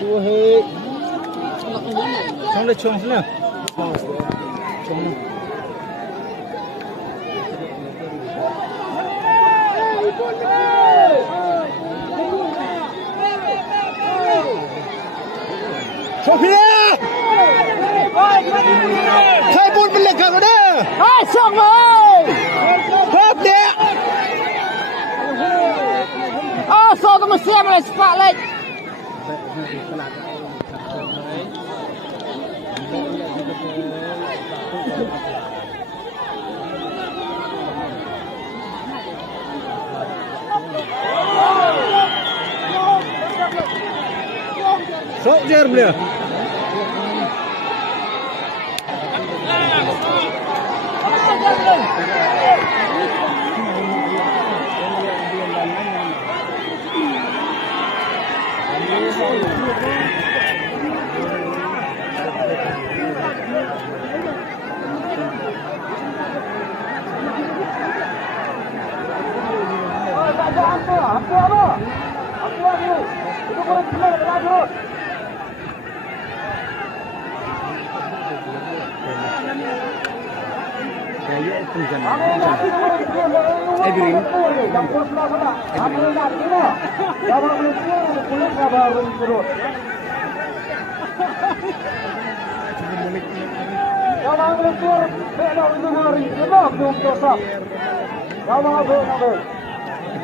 Tua he. Xong lên chuông xin nào. Chuông. Sophia! Thay buôn bên lệch rồi đấy. Ai xong rồi? Hết đấy. So tao mà xem lại spot lại. Sok jer beliau.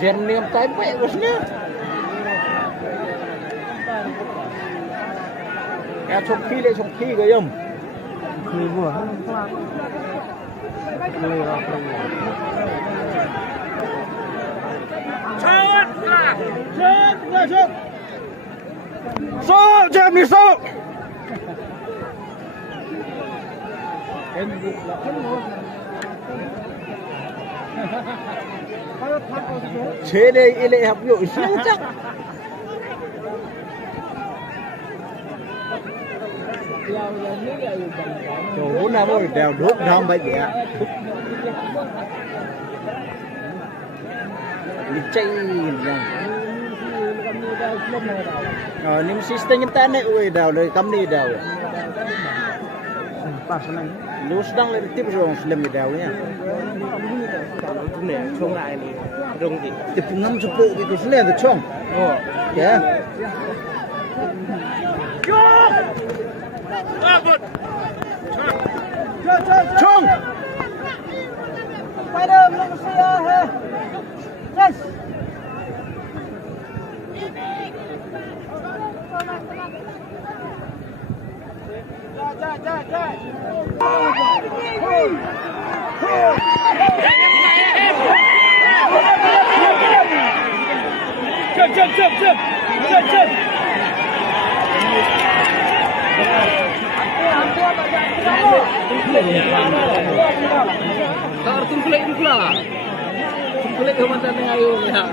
Jernih time baik bosnya. Ya chokki ke yum. Ni buah. Sok, jangan misok. Chế đây ile học dụ siêu chắc. Chỗ bốn năm rồi đèo đốt năm vậy vậy. Licay lang. Nim system kita ni oi dah dari kami dah. Pas nang. Lu sedang le tip rong slam dah nya. Ni chong lại ni. Rong di. Tip ngam sepo itu slam tu chong. Oh, ya. Chong. Abot. Chong. Pada belum saya he. Yes. Jump. Tak tungkulik ni pula. Tungkulik ke mata tengah ayo lihat.